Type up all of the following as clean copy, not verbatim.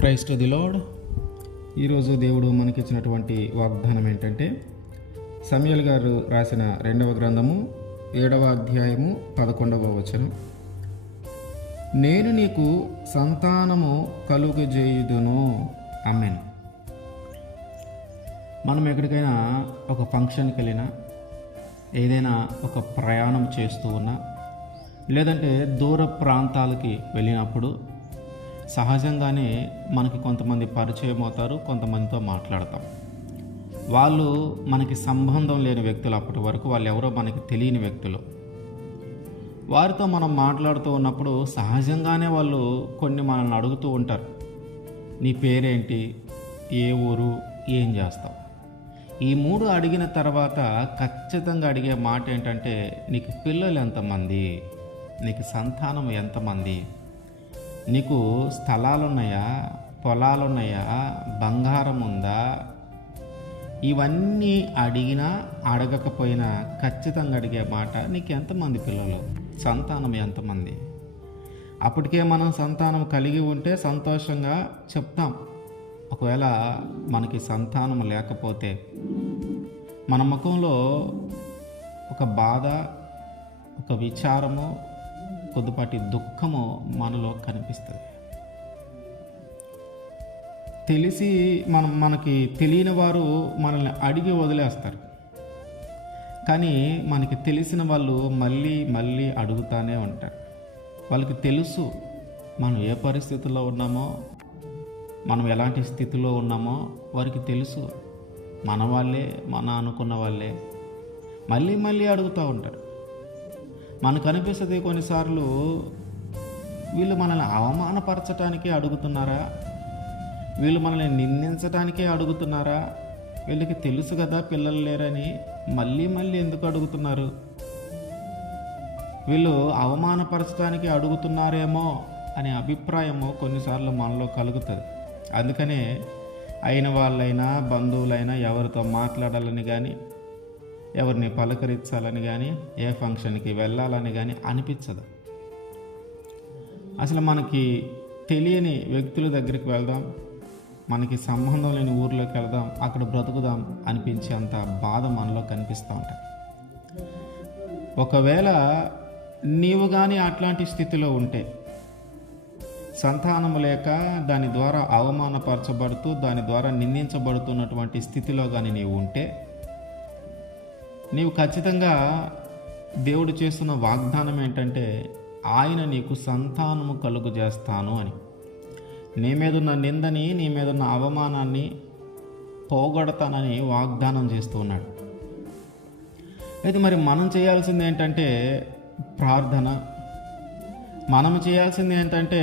Praise to the lord. ఈరోజు దేవుడు మనకిచ్చినటువంటి వాగ్దానం ఏంటంటే, సమూయేలు గారు రాసిన 2వ గ్రంథము 7వ అధ్యాయము 11వ వచనం. నేను నీకు సంతానము కలుగజేయుదును. ఆమేన్. మనం ఎక్కడికైనా ఒక ఫంక్షన్కి వెళ్ళినా, ఏదైనా ఒక ప్రయాణం చేస్తూ ఉన్నా, లేదంటే దూర ప్రాంతాలకి వెళ్ళినప్పుడు సహజంగానే మనకి కొంతమంది పరిచయం అవుతారు, కొంతమందితో మాట్లాడతాం. వాళ్ళు మనకి సంబంధం లేని వ్యక్తులు. అప్పటి వరకు వాళ్ళు ఎవరో మనకి తెలియని వ్యక్తులు. వారితో మనం మాట్లాడుతూ ఉన్నప్పుడు సహజంగానే వాళ్ళు కొన్ని మనల్ని అడుగుతూ ఉంటారు. నీ పేరేంటి, ఏ ఊరు, ఏం చేస్తావు? ఈ 3 అడిగిన తర్వాత ఖచ్చితంగా అడిగే మాట ఏంటంటే, నీకు పిల్లలు ఎంతమంది, నీకు సంతానం ఎంతమంది, నీకు స్థలాలున్నాయా, పొలాలున్నాయా, బంగారం ఉందా? ఇవన్నీ అడిగినా అడగకపోయినా ఖచ్చితంగా అడిగే మాట, నీకు ఎంతమంది పిల్లలు, సంతానం ఎంతమంది. అప్పటికే మనం సంతానం కలిగి ఉంటే సంతోషంగా చెప్తాం. ఒకవేళ మనకి సంతానం లేకపోతే మన ముఖంలో ఒక బాధ, ఒక విచారము, కొద్దిపాటి దుఃఖము మనలో కనిపిస్తుంది. తెలిసి మనకి తెలియని వారు మనల్ని అడిగి వదిలేస్తారు. కానీ మనకి తెలిసిన వాళ్ళు మళ్ళీ మళ్ళీ అడుగుతూనే ఉంటారు. వాళ్ళకి తెలుసు మనం ఏ పరిస్థితుల్లో ఉన్నామో, మనం ఎలాంటి స్థితిలో ఉన్నామో వారికి తెలుసు. మన వాళ్ళే, మన అనుకున్న వాళ్ళే మళ్ళీ మళ్ళీ అడుగుతూ ఉంటారు. మనకు అనిపిస్తుంది కొన్నిసార్లు, వీళ్ళు మనల్ని అవమానపరచడానికే అడుగుతున్నారా, వీళ్ళు మనల్ని నిందించడానికే అడుగుతున్నారా, వీళ్ళకి తెలుసు కదా పిల్లలు లేరని మళ్ళీ మళ్ళీ ఎందుకు అడుగుతున్నారు, వీళ్ళు అవమానపరచడానికి అడుగుతున్నారేమో అనే అభిప్రాయము కొన్నిసార్లు మనలో కలుగుతుంది. అందుకనే అయిన వాళ్ళైనా, బంధువులైనా ఎవరితో మాట్లాడాలని కానీ, ఎవరిని పలకరించాలని కానీ, ఏ ఫంక్షన్కి వెళ్ళాలని కానీ అనిపించదు. అసలు మనకి తెలియని వ్యక్తుల దగ్గరికి వెళ్దాం, మనకి సంబంధం లేని ఊర్లోకి వెళ్దాం, అక్కడ బ్రతుకుదాం అనిపించేంత బాధ మనలో కనిపిస్తూ ఉంటుంది. ఒకవేళ నీవు కానీ అట్లాంటి స్థితిలో ఉంటే, సంతానము లేక దాని ద్వారా అవమానపరచబడుతూ దాని ద్వారా నిందించబడుతున్నటువంటి స్థితిలో కానీ నీవు ఉంటే, నీవు ఖచ్చితంగా దేవుడు చేస్తున్న వాగ్దానం ఏంటంటే, ఆయన నీకు సంతానము కలుగు చేస్తాను అని. నీ మీదున్న నిందని, నీ మీదున్న అవమానాన్ని పోగొడతానని వాగ్దానం చేస్తూ ఉన్నాడు. అయితే మరి మనం చేయాల్సింది ఏంటంటే ప్రార్థన. మనం చేయాల్సింది ఏంటంటే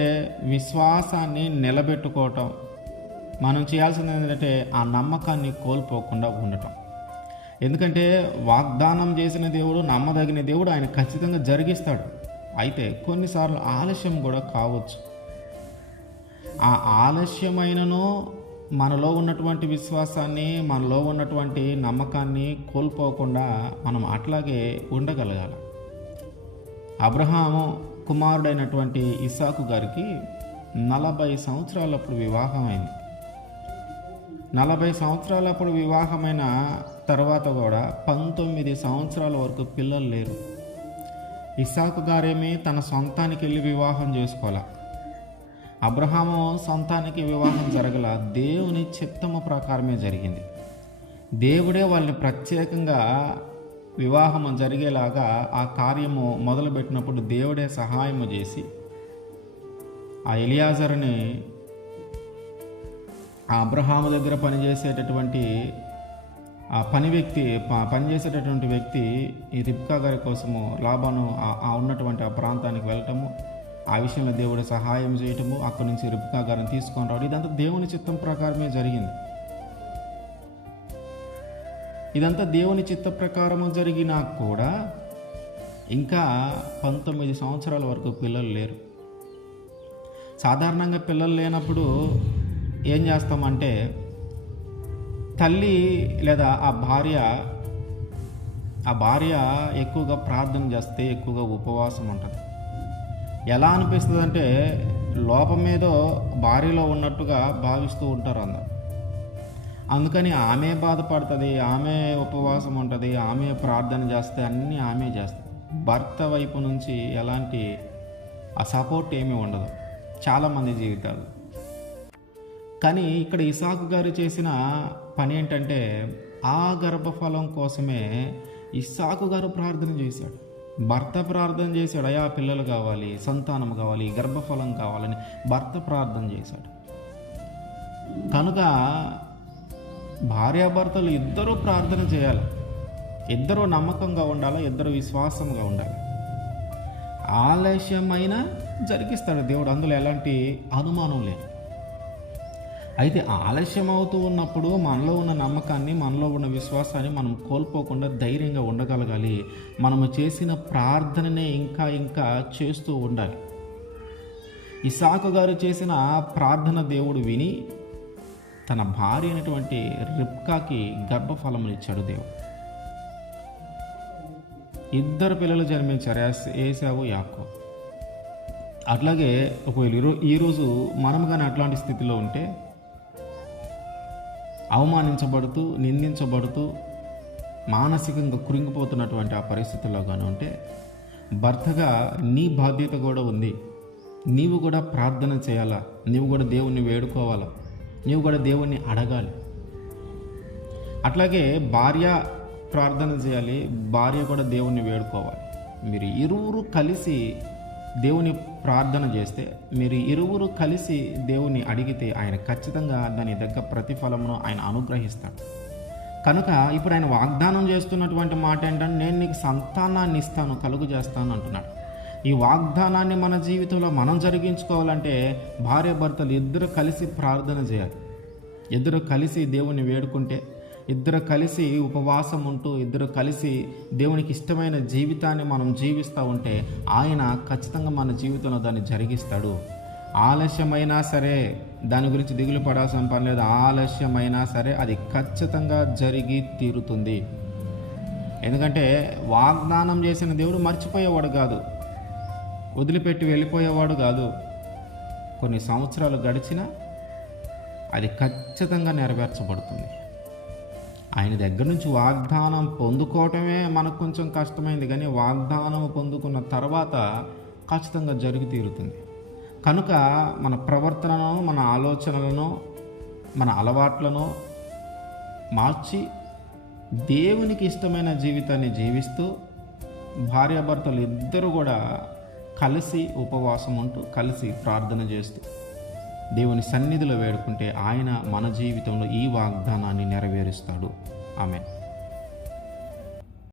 విశ్వాసాన్ని నిలబెట్టుకోవటం. మనం చేయాల్సింది ఏంటంటే ఆ నమ్మకాన్ని కోల్పోకుండా ఉండటం. ఎందుకంటే వాగ్దానం చేసిన దేవుడు నమ్మదగిన దేవుడు, ఆయన ఖచ్చితంగా జరిగిస్తాడు. అయితే కొన్నిసార్లు ఆలస్యం కూడా కావచ్చు. ఆ ఆలస్యమైనను మనలో ఉన్నటువంటి విశ్వాసాన్ని, మనలో ఉన్నటువంటి నమ్మకాన్ని కోల్పోకుండా మనం అట్లాగే ఉండగలగాలి. అబ్రహాము కుమారుడైనటువంటి ఇస్సాకు గారికి 40 సంవత్సరాలప్పుడు వివాహం అయింది. 40 సంవత్సరాలప్పుడు వివాహమైన తర్వాత కూడా 19 సంవత్సరాల వరకు పిల్లలు లేరు. ఇస్సాకు గారేమీ తన సొంతానికి వెళ్ళి వివాహం చేసుకోవాల. అబ్రహాము సొంతానికి వివాహం జరగల, దేవుని చిత్తము ప్రకారమే జరిగింది. దేవుడే వాళ్ళని ప్రత్యేకంగా వివాహము జరిగేలాగా ఆ కార్యము మొదలుపెట్టినప్పుడు దేవుడే సహాయము చేసి ఆ ఎలియాజరుని ఆ అబ్రహాము దగ్గర పనిచేసేటటువంటి ఆ పనిచేసేటటువంటి వ్యక్తి ఈ రిబ్కా గారి కోసము లాబాను ఉన్నటువంటి ఆ ప్రాంతానికి వెళ్ళటము, ఆ విషయంలో దేవుడు సహాయం చేయటము, అక్కడి నుంచి రిబ్కా గారిని తీసుకొని రావడం, ఇదంతా దేవుని చిత్తం ప్రకారమే జరిగింది. ఇదంతా దేవుని చిత్త ప్రకారము జరిగినా కూడా ఇంకా 19 సంవత్సరాల వరకు పిల్లలు లేరు. సాధారణంగా పిల్లలు లేనప్పుడు ఏం చేస్తామంటే, తల్లి లేదా ఆ భార్య ఎక్కువగా ప్రార్థన చేస్తే, ఎక్కువగా ఉపవాసం ఉంటుంది. ఎలా అనిపిస్తుంది అంటే, లోపం ఏదో భార్యలో ఉన్నట్టుగా భావిస్తూ ఉంటారు అందరు. అందుకని ఆమె బాధపడుతుంది, ఆమె ఉపవాసం ఉంటుంది, ఆమె ప్రార్థన చేస్తే అన్నీ ఆమె చేస్తుంది. భర్త వైపు నుంచి ఎలాంటి ఆ సపోర్ట్ ఏమీ ఉండదు చాలామంది జీవితాలు. కానీ ఇక్కడ ఇసాకు గారు చేసిన పని ఏంటంటే, ఆ గర్భఫలం కోసమే ఇస్సాకు గారు ప్రార్థన చేశాడు. భర్త ప్రార్థన చేశాడు, అయ్యా పిల్లలు కావాలి, సంతానం కావాలి, గర్భఫలం కావాలని భర్త ప్రార్థన చేశాడు. కనుక భార్యాభర్తలు ఇద్దరూ ప్రార్థన చేయాలి, ఇద్దరూ నమ్మకంగా ఉండాలి, ఇద్దరు విశ్వాసంగా ఉండాలి. ఆలస్యమైన జరిగిస్తాడు దేవుడు, అందులో ఎలాంటి అనుమానం లేదు. అయితే ఆలస్యం అవుతూ ఉన్నప్పుడు మనలో ఉన్న నమ్మకాన్ని, మనలో ఉన్న విశ్వాసాన్ని మనం కోల్పోకుండా ధైర్యంగా ఉండగలగాలి. మనము చేసిన ప్రార్థననే ఇంకా ఇంకా చేస్తూ ఉండాలి. ఇస్సాకు గారు చేసిన ప్రార్థన దేవుడు విని తన భార్య అయినటువంటి రిబ్కాకి గర్భఫలమునిచ్చాడు దేవుడు. ఇద్దరు పిల్లలు జన్మించారు, ఏశావు, యాకోబు. అట్లాగే ఒకవేళ ఈరోజు మనం కానీ అట్లాంటి స్థితిలో ఉంటే, అవమానించబడుతూ, నిందించబడుతూ, మానసికంగా కృంగిపోతున్నటువంటి ఆ పరిస్థితుల్లో కానీ ఉంటే, భర్తగా నీ బాధ్యత కూడా ఉంది. నీవు కూడా ప్రార్థన చేయాలా, నీవు కూడా దేవుణ్ణి వేడుకోవాలా, నీవు కూడా దేవుణ్ణి అడగాలి. అట్లాగే భార్య ప్రార్థన చేయాలి, భార్య కూడా దేవుణ్ణి వేడుకోవాలి. మీరు ఇరువురు కలిసి దేవుని ప్రార్థన చేస్తే, మీరు ఇరువురు కలిసి దేవుని అడిగితే ఆయన ఖచ్చితంగా దాని దగ్గర ప్రతిఫలమును ఆయన అనుగ్రహిస్తాడు. కనుక ఇప్పుడు ఆయన వాగ్దానం చేస్తున్నటువంటి మాట ఏంటంటే, నేను నీకు సంతానాన్ని ఇస్తాను, కలుగు చేస్తాను అంటున్నాడు. ఈ వాగ్దానాన్ని మన జీవితంలో మనం జరిగించుకోవాలంటే భార్యాభర్తలు ఇద్దరు కలిసి ప్రార్థన చేయాలి. ఇద్దరు కలిసి దేవుని వేడుకుంటే, ఇద్దరు కలిసి ఉపవాసం ఉంటూ, ఇద్దరు కలిసి దేవునికి ఇష్టమైన జీవితాన్ని మనం జీవిస్తూ ఉంటే ఆయన ఖచ్చితంగా మన జీవితంలో దాన్ని జరిగిస్తాడు. ఆలస్యమైనా సరే దాని గురించి దిగులు పడాల్సిన పని లేదు. ఆలస్యమైనా సరే అది ఖచ్చితంగా జరిగి తీరుతుంది. ఎందుకంటే వాగ్దానం చేసిన దేవుడు మర్చిపోయేవాడు కాదు, వదిలిపెట్టి వెళ్ళిపోయేవాడు కాదు. కొన్ని సంవత్సరాలు గడిచినా అది ఖచ్చితంగా నెరవేర్చబడుతుంది. ఆయన దగ్గర నుంచి వాగ్దానం పొందుకోవటమే మనకు కొంచెం కష్టమైంది, కానీ వాగ్దానం పొందుకున్న తర్వాత ఖచ్చితంగా జరిగి తీరుతుంది. కనుక మన ప్రవర్తనను, మన ఆలోచనలను, మన అలవాట్లను మార్చి దేవునికి ఇష్టమైన జీవితాన్ని జీవిస్తూ భార్యాభర్తలు ఇద్దరు కూడా కలిసి ఉపవాసం ఉంటూ, కలిసి ప్రార్థన చేస్తూ దేవుని సన్నిధిలో వేడుకుంటే ఆయన మన జీవితంలో ఈ వాగ్దానాన్ని నెరవేరుస్తాడు. ఆమేన్.